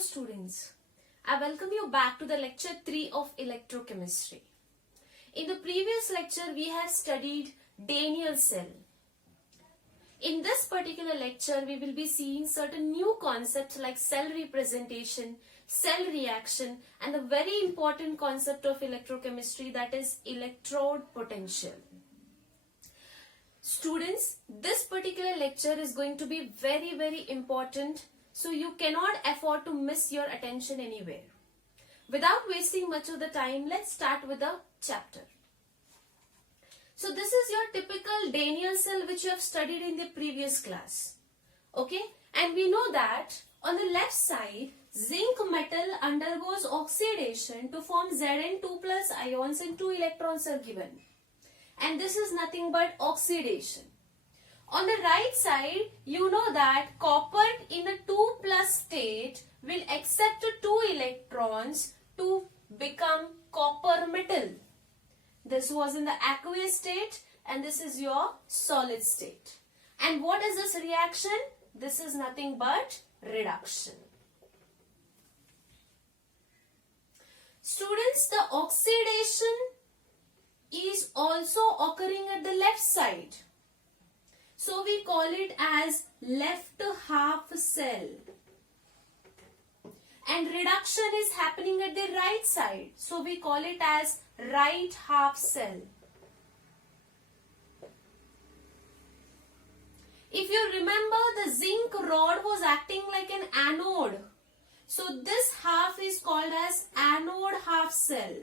students, I welcome you back to the lecture 3 of electrochemistry. In the previous lecture we have studied Daniell cell. In this particular lecture we will be seeing certain new concepts like cell representation, cell reaction and the very important concept of electrochemistry, that is electrode potential. Students, this particular lecture is going to be very important, so you cannot afford to miss your attention anywhere. Without wasting much of the time, let's start with the chapter. So this is your typical Daniell cell which you have studied in the previous class. Okay, and we know that on the left side, zinc metal undergoes oxidation to form Zn2 plus ions and 2 electrons are given. And this is nothing but oxidation. On the right side, you know that copper in the 2 plus state will accept 2 electrons to become copper metal. This was in the aqueous state and this is your solid state. And what is this reaction? This is nothing but reduction. Students, the oxidation is also occurring at the left side. So we call it as left half cell. And reduction is happening at the right side. So we call it as right half cell. If you remember, the zinc rod was acting like an anode. So this half is called as anode half cell.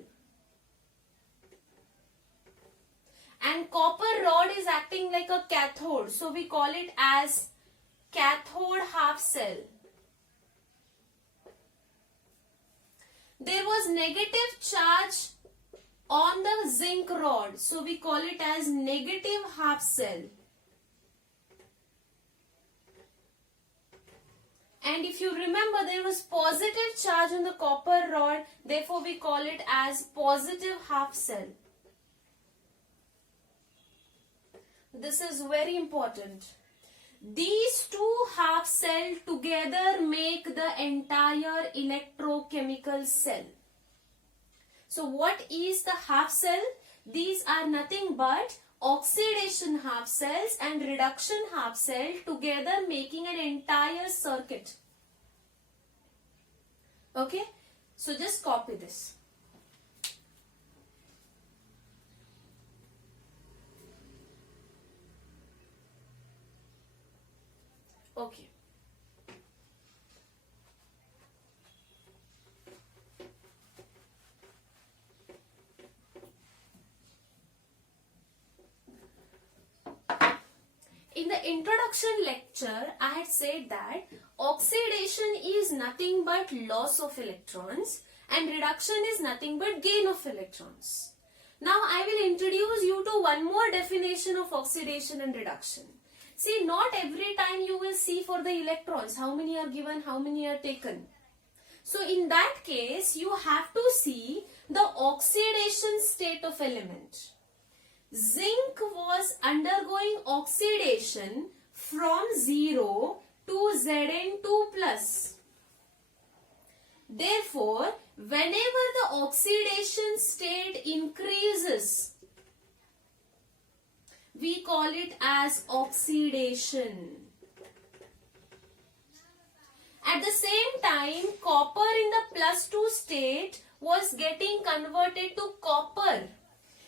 And copper rod is acting like a cathode. So we call it as cathode half cell. There was negative charge on the zinc rod. So we call it as negative half cell. And if you remember, there was positive charge on the copper rod. Therefore we call it as positive half cell. This is very important. These two half cells together make the entire electrochemical cell. So what is the half cell? These are nothing but oxidation half cells and reduction half cell together making an entire circuit. Okay? So just copy this. Okay. In the introduction lecture, I had said that oxidation is nothing but loss of electrons and reduction is nothing but gain of electrons. Now I will introduce you to one more definition of oxidation and reduction. See, not every time you will see for the electrons how many are given, how many are taken. So in that case, you have to see the oxidation state of element. Zinc was undergoing oxidation from 0 to Zn2 plus. Therefore, whenever the oxidation state increases, we call it as oxidation. At the same time, copper in the plus 2 state was getting converted to copper.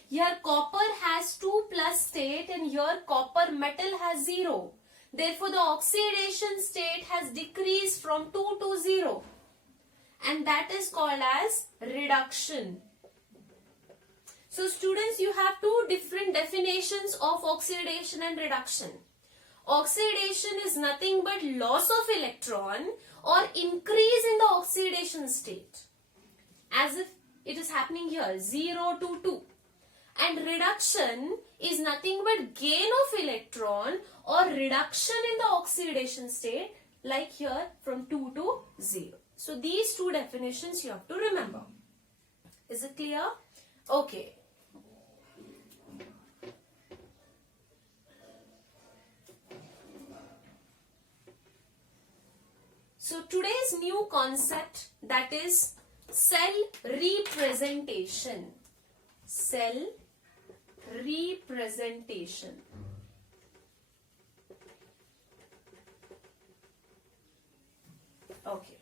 Here copper has 2 plus state and here copper metal has 0. Therefore, the oxidation state has decreased from 2 to 0. And that is called as reduction. So students, you have two different definitions of oxidation and reduction. Oxidation is nothing but loss of electron or increase in the oxidation state. As if it is happening here, 0 to 2. And reduction is nothing but gain of electron or reduction in the oxidation state, like here from 2 to 0. So these two definitions you have to remember. Is it clear? Okay. So today's new concept, that is cell representation. Cell representation. Okay.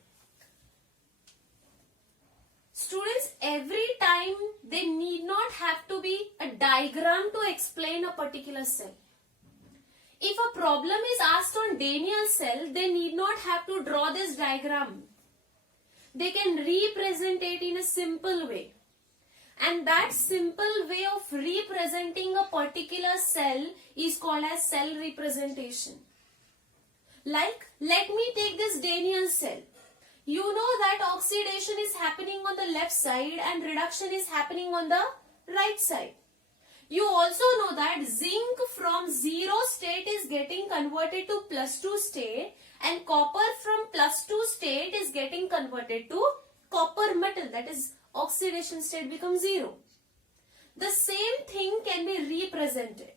Students, every time they need not have to be a diagram to explain a particular cell. If a problem is asked on Daniell cell, they need not have to draw this diagram. They can represent it in a simple way. And that simple way of representing a particular cell is called as cell representation. Like, let me take this Daniell cell. You know that oxidation is happening on the left side and reduction is happening on the right side. You also know that zinc from 0 state is getting converted to +2 state and copper from +2 state is getting converted to copper metal, that is oxidation state becomes 0. The same thing can be represented.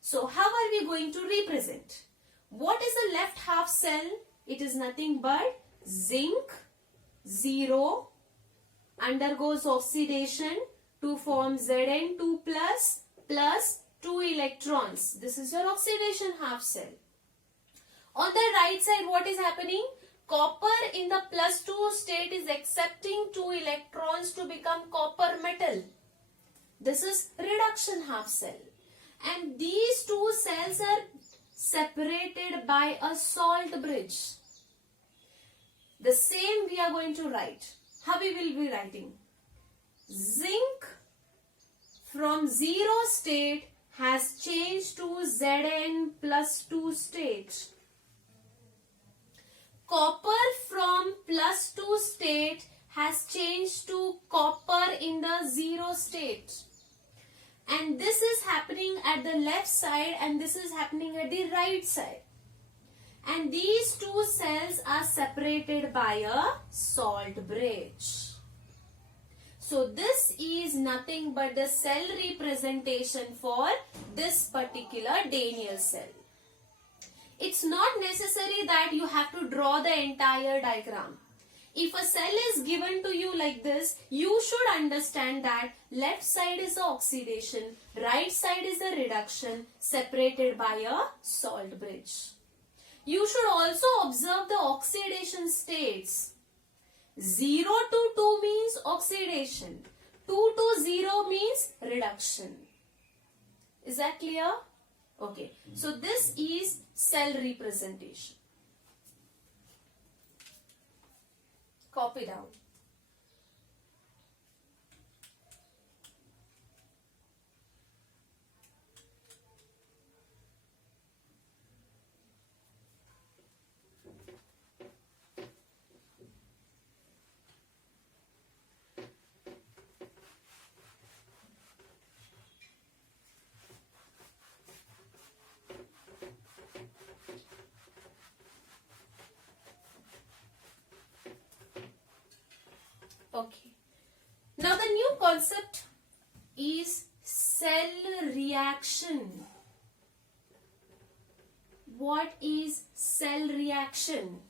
So how are we going to represent? What is the left half cell? It is nothing but zinc 0 undergoes oxidation to form Zn2 plus 2 electrons. This is your oxidation half cell. On the right side, what is happening? Copper in the +2 state is accepting 2 electrons to become copper metal. This is reduction half cell. And these two cells are separated by a salt bridge. The same we are going to write. How we will be writing? Zinc from 0 state has changed to Zn+2 state. Copper from +2 state has changed to copper in the 0 state. And this is happening at the left side and this is happening at the right side. And these two cells are separated by a salt bridge. So this is nothing but the cell representation for this particular Daniell cell. It's not necessary that you have to draw the entire diagram. If a cell is given to you like this, you should understand that left side is the oxidation, right side is the reduction, separated by a salt bridge. You should also observe the oxidation states. 0 to 2 means oxidation. 2 to 0 means reduction. Is that clear? Okay. So this is cell representation. Copy down. Okay. Now the new concept is cell reaction. What is cell reaction?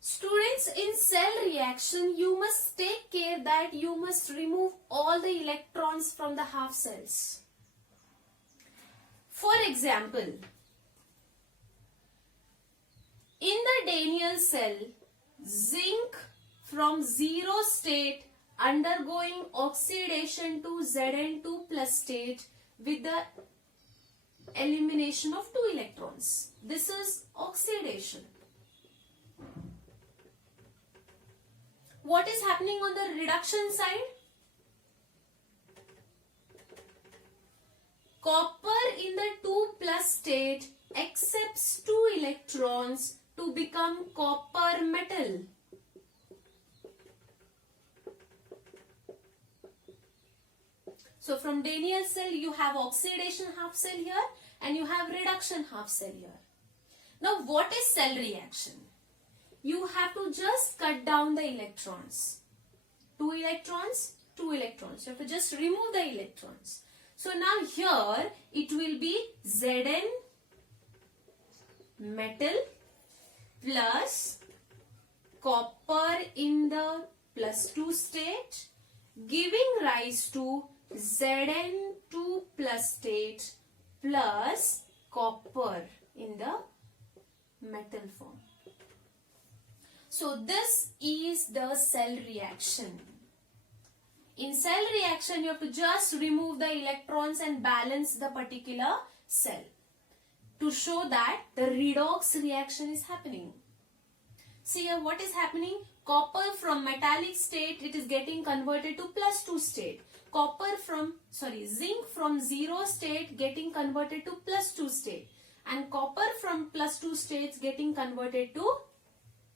Students, in cell reaction, you must take care that you must remove all the electrons from the half cells. For example, in the Daniell cell, zinc from 0 state undergoing oxidation to Zn2+ state with the elimination of 2 electrons. This is oxidation. What is happening on the reduction side? Copper in the 2+ state accepts 2 electrons to become copper metal. So from Daniell cell you have oxidation half cell here and you have reduction half cell here. Now what is cell reaction? You have to just cut down the electrons. 2 electrons, 2 electrons. You have to just remove the electrons. So now here it will be Zn metal plus copper in the +2 state, giving rise to Zn2 plus state plus copper in the metal form. So this is the cell reaction. In cell reaction, you have to just remove the electrons and balance the particular cell to show that the redox reaction is happening. See here what is happening? Copper from metallic state, it is getting converted to +2 state. Zinc from 0 state getting converted to +2 state. And copper from +2 states getting converted to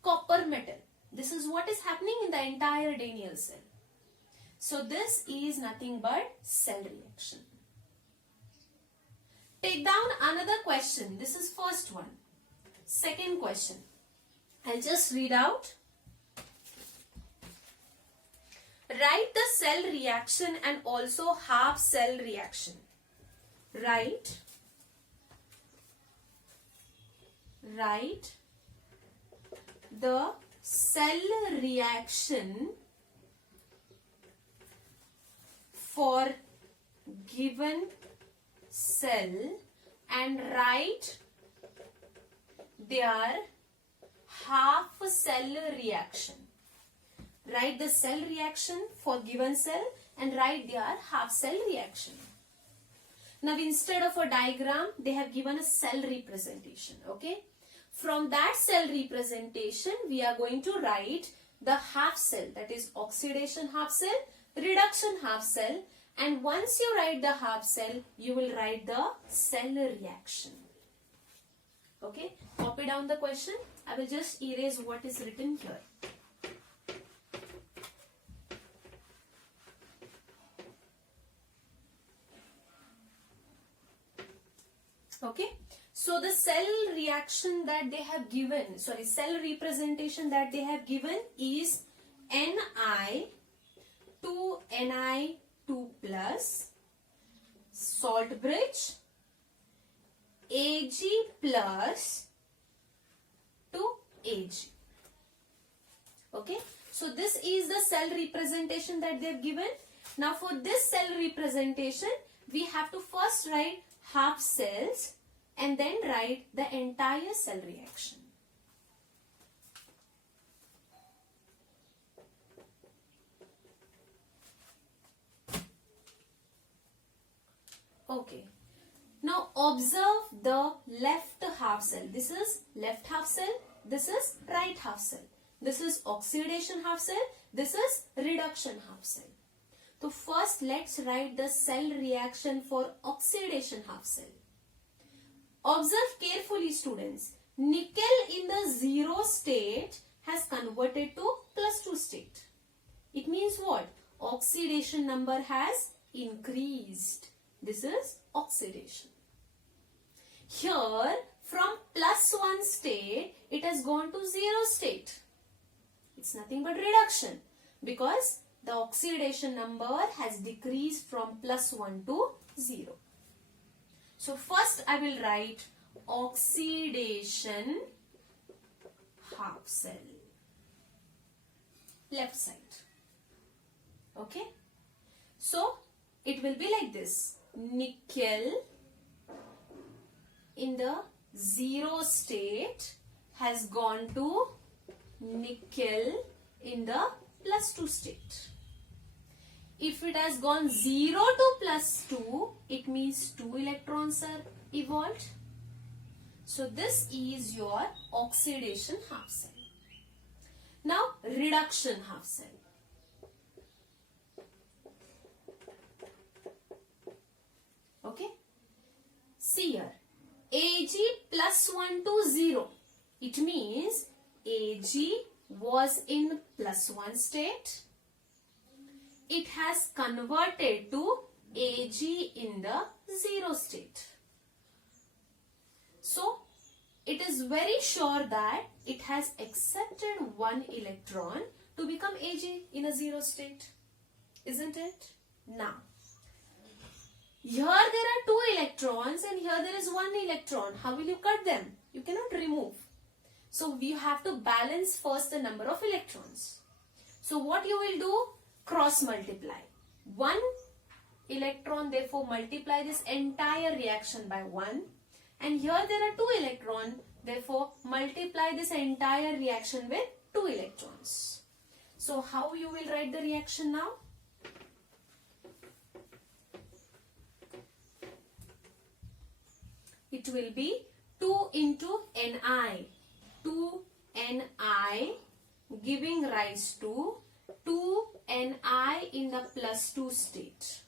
copper metal. This is what is happening in the entire Daniell cell. So this is nothing but cell reaction. Take down another question. This is first one. Second question. I'll just read out. Write the cell reaction and also half cell reaction. Write the cell reaction for given cell and write their half cell reaction. Write the cell reaction for given cell and write their half cell reaction. Now instead of a diagram, they have given a cell representation. Okay. From that cell representation, we are going to write the half cell, that is oxidation half cell, reduction half cell, and once you write the half cell, you will write the cell reaction. Okay, copy down the question. I will just erase what is written here. Okay, so the cell reaction that they have given, cell representation that they have given is Ni to Ni2 plus salt bridge Ag plus to Ag. Okay, so this is the cell representation that they have given. Now for this cell representation, we have to first write half cells and then write the entire cell reaction. Okay. Now observe the left half cell. This is left half cell. This is right half cell. This is oxidation half cell. This is reduction half cell. So first let's write the cell reaction for oxidation half cell. Observe carefully, students. Nickel in the 0 state has converted to +2 state. It means what? Oxidation number has increased. This is oxidation. Here from +1 state, it has gone to 0 state. It's nothing but reduction because the oxidation number has decreased from +1 to 0. So first I will write oxidation half cell, left side. Okay. So it will be like this. Nickel in the 0 state has gone to nickel in the +2 state. If it has gone 0 to +2, it means 2 electrons are evolved. So this is your oxidation half cell. Now reduction half cell. Okay. See here. Ag +1 to 0. It means Ag was in +1 state. It has converted to Ag in the 0 state. So, it is very sure that it has accepted 1 electron to become Ag in a 0 state. Isn't it? Now, Here there are two electrons and here there is one electron. How will you cut them? You cannot remove. So we have to balance first the number of electrons. So what you will do? Cross multiply. One electron, therefore multiply this entire reaction by 1. And here there are two electrons, therefore multiply this entire reaction with 2 electrons. So how you will write the reaction now? It will be 2 into Ni. 2 Ni giving rise to 2 Ni in the +2 state.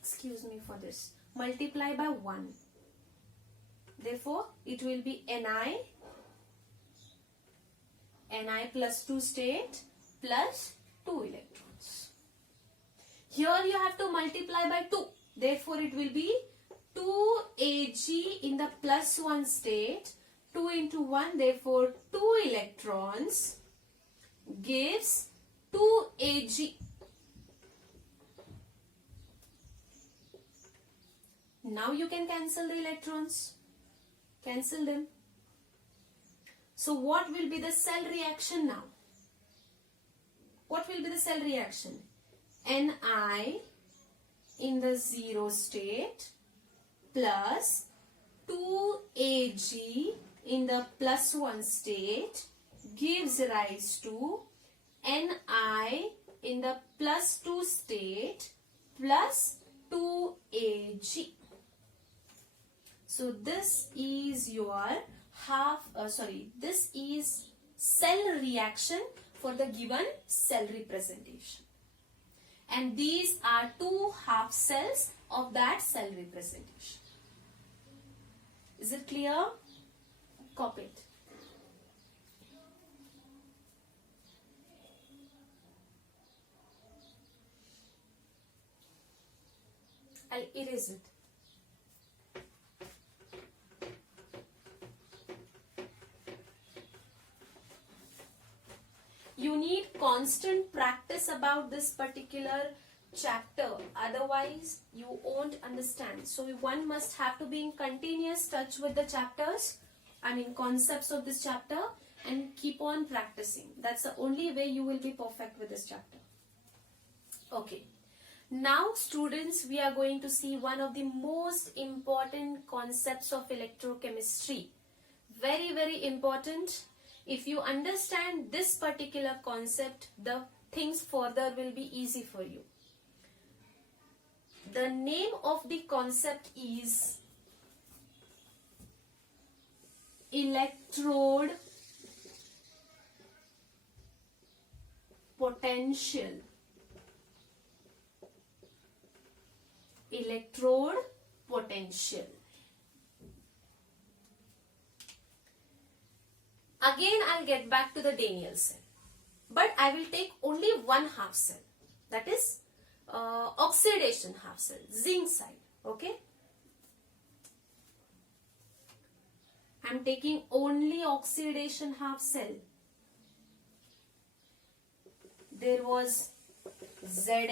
Excuse me for this. Multiply by 1. Therefore, it will be Ni +2 state plus 2 electrons. Here you have to multiply by 2. Therefore, it will be 2 Ag in the +1 state. 2 into 1, therefore 2 electrons gives 2 Ag. Now you can cancel the electrons. Cancel them. So what will be the cell reaction now? What will be the cell reaction? Ni in the 0 state plus 2 Ag in the +1 state gives rise to Ni in the +2 state plus 2 Ag. So this is your this is cell reaction for the given cell representation. And these are 2 half cells of that cell representation. Is it clear? Copy it. I'll erase it. You need constant practice about this particular chapter, otherwise you won't understand. So one must have to be in continuous touch with the chapters, concepts of this chapter, and keep on practicing. That's the only way you will be perfect with this chapter. Okay. Now students, we are going to see one of the most important concepts of electrochemistry. Very, very important. If you understand this particular concept, the things further will be easy for you. The name of the concept is electrode potential. Electrode potential. Again, I'll get back to the Daniell cell, but I will take only one half cell, that is oxidation half cell, zinc side. Okay, I'm taking only oxidation half cell. There was zinc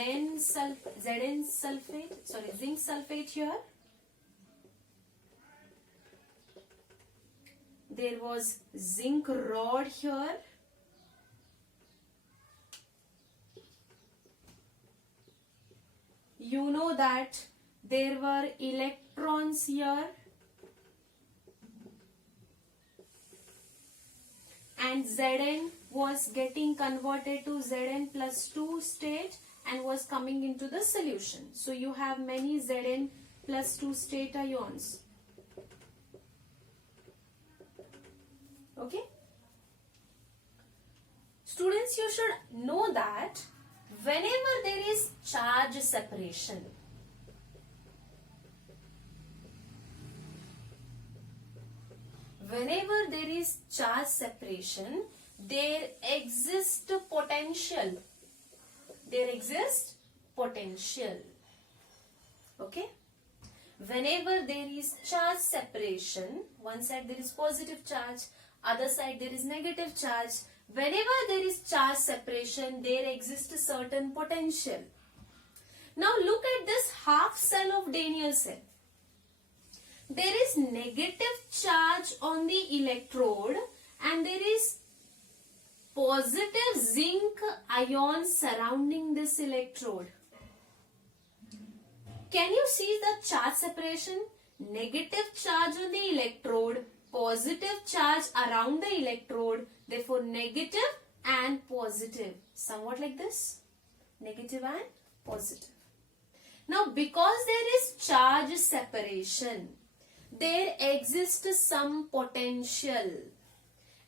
sulfate here. There was zinc rod here. You know that there were electrons here. And Zn was getting converted to Zn +2 state and was coming into the solution. So you have many Zn +2 state ions. Okay. Students, you should know that whenever there is charge separation, there exists potential. Okay. Whenever there is charge separation, one side there is positive charge, other side there is negative charge. Whenever there is charge separation, there exists a certain potential. Now look at this half cell of Daniell cell. There is negative charge on the electrode and there is positive zinc ion surrounding this electrode. Can you see the charge separation? Negative charge on the electrode, positive charge around the electrode, therefore negative and positive. Somewhat like this, negative and positive. Now because there is charge separation, there exists some potential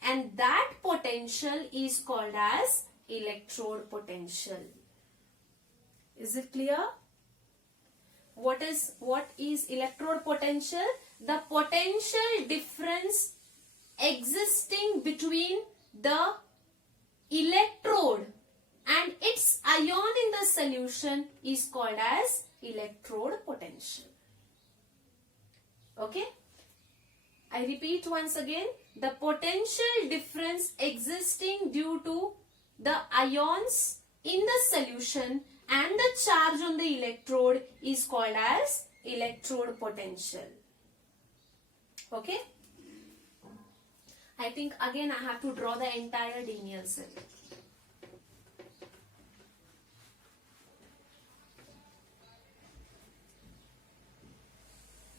and that potential is called as electrode potential. Is it clear? What is electrode potential? The potential difference existing between the electrode and its ion in the solution is called as electrode potential. Okay? I repeat once again, the potential difference existing due to the ions in the solution and the charge on the electrode is called as electrode potential. Okay? I think again I have to draw the entire Daniell cell.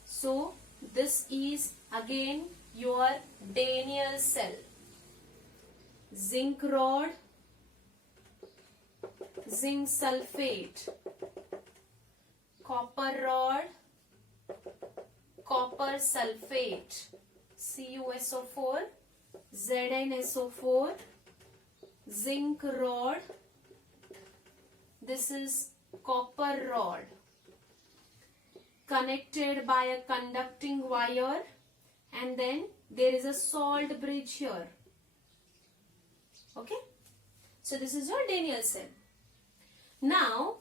So this is again your Daniell cell. Zinc rod, zinc sulfate, copper rod, copper sulfate, CuSO4, ZnSO4, zinc rod. This is copper rod connected by a conducting wire, and then there is a salt bridge here. Okay? So this is your Daniell cell. Now,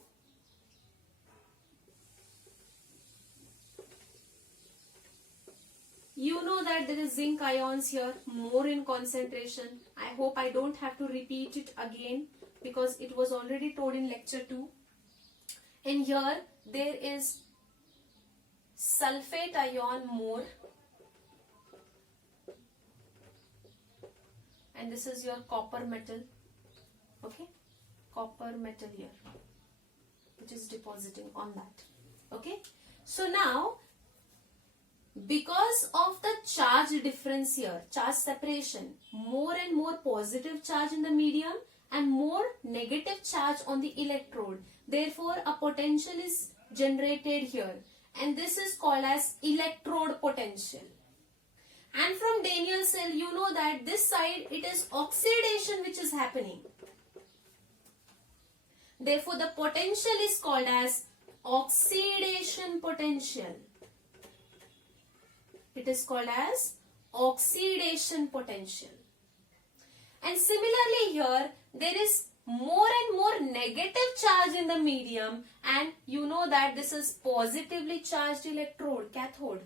you know that there is zinc ions here, more in concentration. I hope I don't have to repeat it again because it was already told in lecture 2. And here there is sulfate ion more. And this is your copper metal. Okay? Copper metal here, which is depositing on that. Okay? So now, because of the charge difference here, charge separation, more and more positive charge in the medium and more negative charge on the electrode. Therefore, a potential is generated here. And this is called as electrode potential. And from Daniell cell, you know that this side, it is oxidation which is happening. Therefore, the potential is called as oxidation potential. It is called as oxidation potential. And similarly here, there is more and more negative charge in the medium, and you know that this is positively charged electrode, cathode.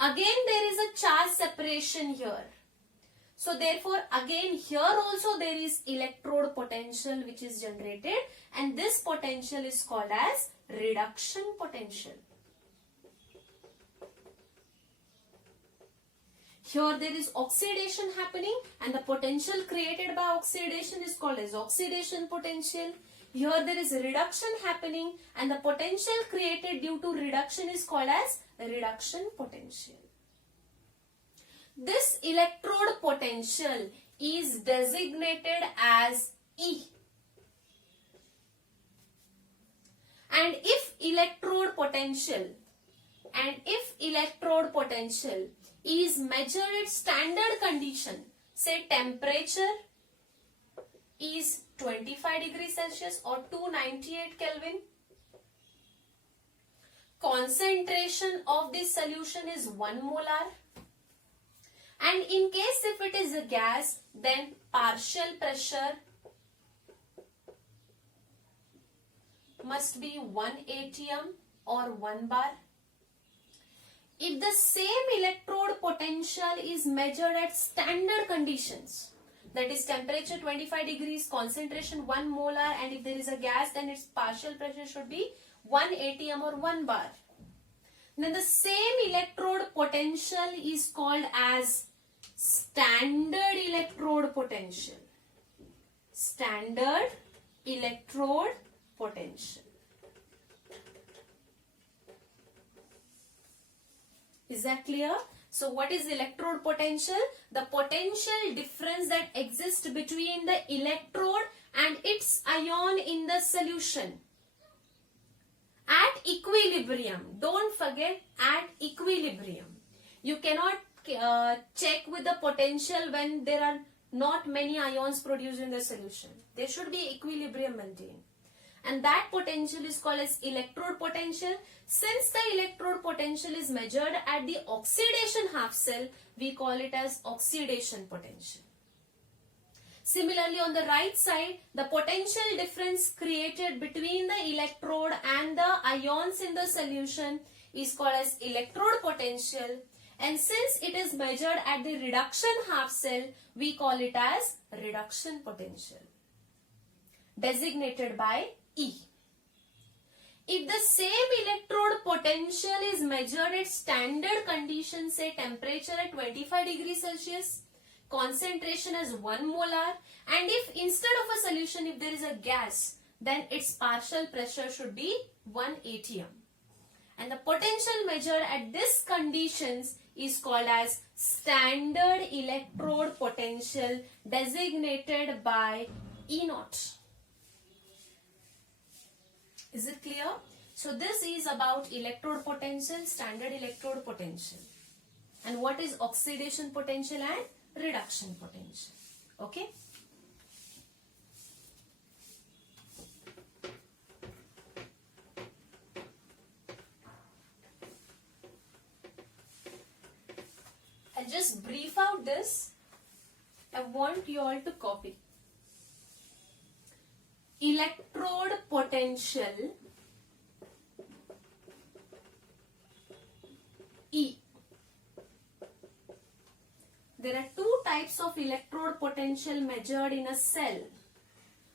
Again, there is a charge separation here. So therefore, again here also there is electrode potential which is generated, and this potential is called as reduction potential. Here there is oxidation happening, and the potential created by oxidation is called as oxidation potential. Here there is reduction happening, and the potential created due to reduction is called as reduction potential. This electrode potential is designated as E. And if electrode potential is measured at standard condition, say temperature is 25 degrees Celsius or 298 Kelvin, concentration of this solution is 1 molar, and in case if it is a gas, then partial pressure must be 1 atm or 1 bar. If the same electrode potential is measured at standard conditions, that is temperature 25 degrees, concentration 1 molar, and if there is a gas then its partial pressure should be 1 atm or 1 bar. Then the same electrode potential is called as standard electrode potential. Standard electrode potential. Is that clear? So what is electrode potential? The potential difference that exists between the electrode and its ion in the solution at equilibrium. Don't forget, at equilibrium. You cannot check with the potential when there are not many ions produced in the solution. There should be equilibrium maintained. And that potential is called as electrode potential. Since the electrode potential is measured at the oxidation half cell, we call it as oxidation potential. Similarly, on the right side, the potential difference created between the electrode and the ions in the solution is called as electrode potential. And since it is measured at the reduction half cell, we call it as reduction potential, designated by E. If the same electrode potential is measured at standard conditions, say temperature at 25 degrees Celsius, concentration as 1 molar, and if instead of a solution, if there is a gas, then its partial pressure should be 1 atm. And the potential measured at these conditions is called as standard electrode potential, designated by E0. Is it clear? So this is about electrode potential, standard electrode potential. And what is oxidation potential and reduction potential? Okay. I'll just brief out this. I want you all to copy. Electrode potential E. There are two types of electrode potential measured in a cell.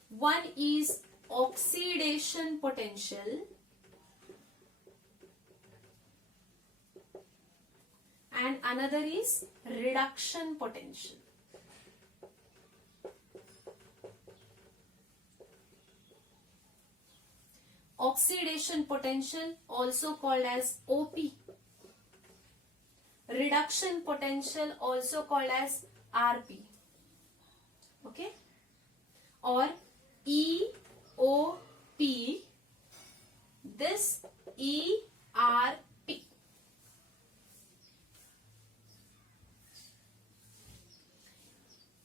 One is oxidation potential and another is reduction potential. Oxidation potential, also called as OP. Reduction potential, also called as RP. Okay? Or EOP. This ERP.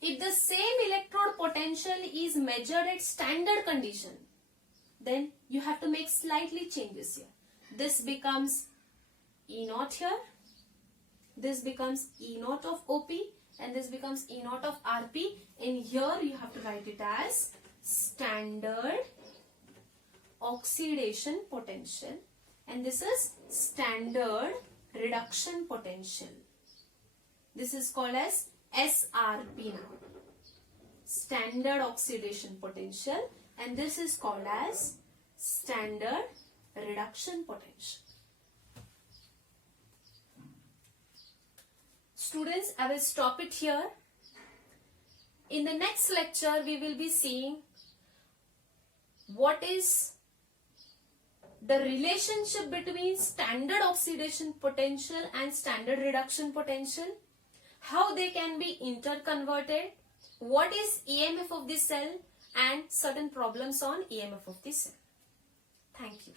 If the same electrode potential is measured at standard condition, then you have to make slightly changes here. This becomes E0 here. This becomes E0 of OP and this becomes E0 of RP. And here you have to write it as standard oxidation potential. And this is standard reduction potential. This is called as SRP now. Standard oxidation potential. And this is called as standard reduction potential. Students, I will stop it here. In the next lecture, we will be seeing what is the relationship between standard oxidation potential and standard reduction potential, how they can be interconverted, what is EMF of the cell, and certain problems on EMF of the cell. Thank you.